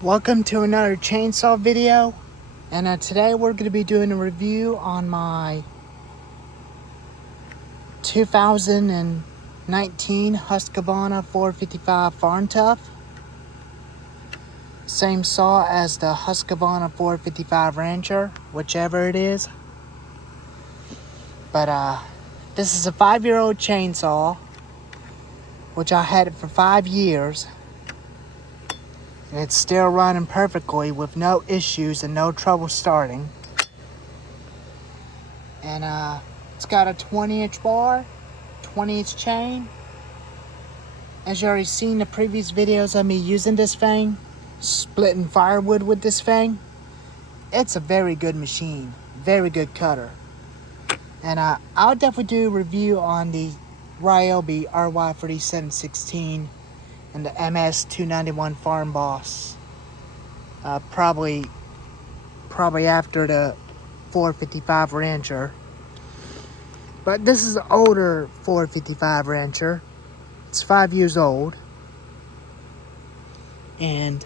Welcome to another chainsaw video, and today we're going to be doing a review on my 2019 Husqvarna 455 Farm Tough. Same saw as the Husqvarna 455 Rancher, whichever it is. But this is a 5-year-old chainsaw, which I had it for 5 years. It's still running perfectly with no issues and no trouble starting. And it's got a 20-inch bar, 20-inch chain. As you already seen the previous videos of me using this thing, splitting firewood with this thing, it's a very good machine, very good cutter. And I'll definitely do a review on the Ryobi RY3716 and the MS291 Farm Boss. Probably after the 455 Rancher. But this is an older 455 Rancher. It's 5 years old. And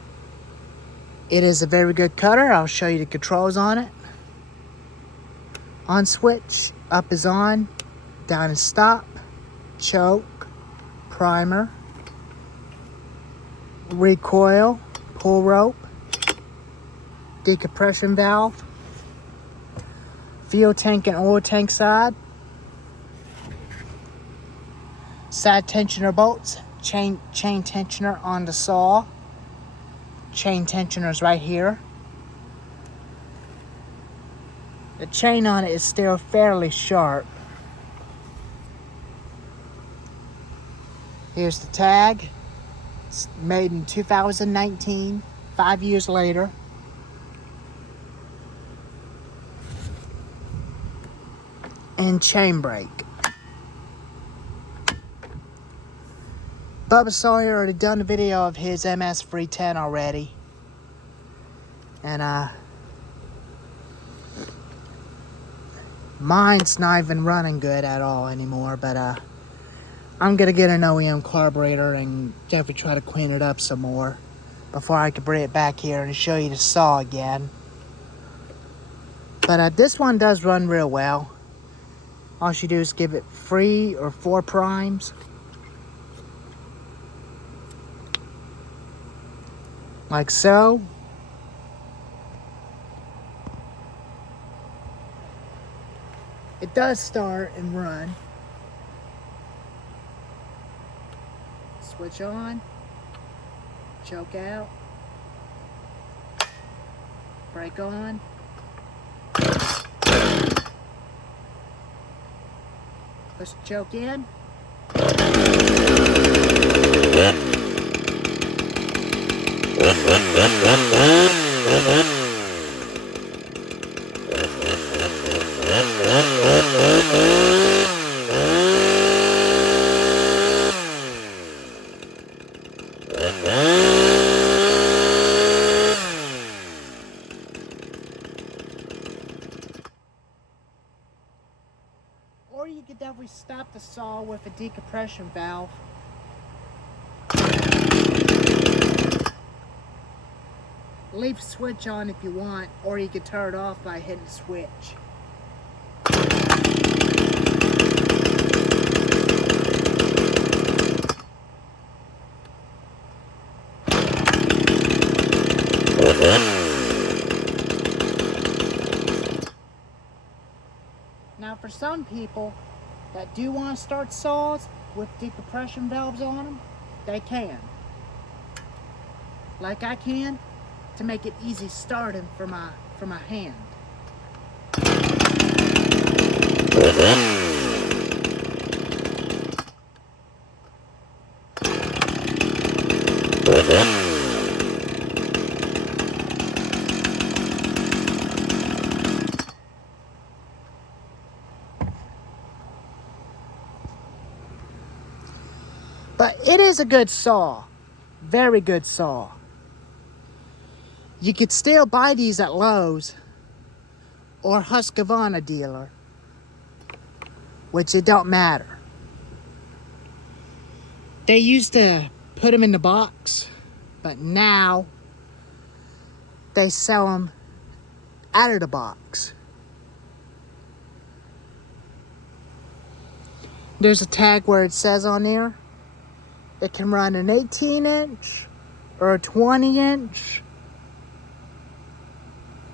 it is a very good cutter. I'll show you the controls on it. On switch, up is on, down is stop, choke, primer, recoil, pull rope, decompression valve, fuel tank and oil tank side tensioner bolts, chain tensioner on the saw, chain tensioners right here. The chain on it is still fairly sharp. Here's the tag. It's made in 2019, 5 years later. And chain brake. Bubba Sawyer already done a video of his MS310 already. And mine's not even running good at all anymore, but I'm gonna get an OEM carburetor and definitely try to clean it up some more before I can bring it back here and show you the saw again. But this one does run real well. All you do is give it 3 or 4 primes. Like so. It does start and run. Switch on. Choke out. Brake on. Push the choke in. Or you could definitely stop the saw with a decompression valve. Leave the switch on if you want, or you could turn it off by hitting the switch. Now for some people that do want to start saws with decompression valves on them, they can. Like I can, to make it easy starting for my hand. But it is a good saw. Very good saw. You could still buy these at Lowe's or Husqvarna dealer, which it don't matter. They used to put them in the box, but now they sell them out of the box. There's a tag where it says on there it can run an 18-inch or a 20-inch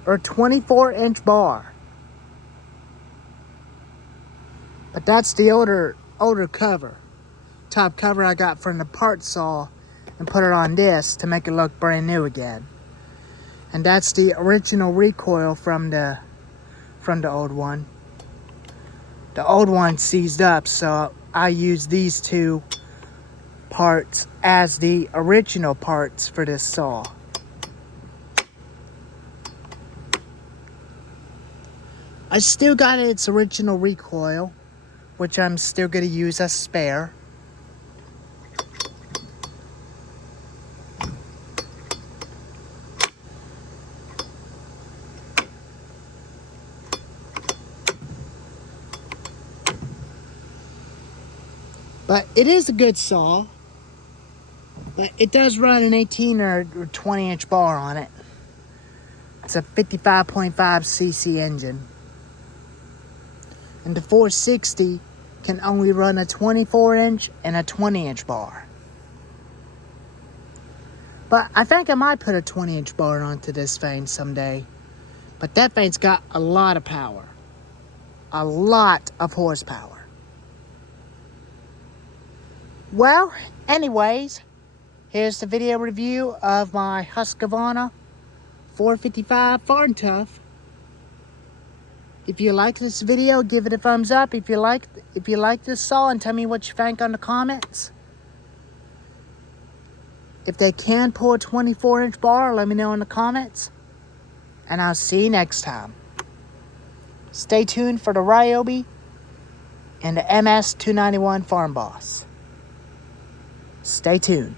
or a 24-inch bar. But that's the older cover. Top cover I got from the part saw and put it on this to make it look brand new again. And that's the original recoil from the old one. The old one seized up, so I used these two parts as the original parts for this saw. I still got its original recoil, which I'm still going to use as spare. But it is a good saw. But it does run an 18 or 20 inch bar on it. It's a 55.5 cc engine. And the 460 can only run a 24 inch and a 20 inch bar. But I think I might put a 20 inch bar onto this thing someday. But that thing's got a lot of power. A lot of horsepower. Well, anyways, here's the video review of my Husqavra 455 Farm Tough. If you like this video, give it a thumbs up. If you like this saw, and tell me what you think on the comments. If they can pull a 24-inch bar, let me know in the comments. And I'll see you next time. Stay tuned for the Ryobi and the MS-291 Farm Boss. Stay tuned.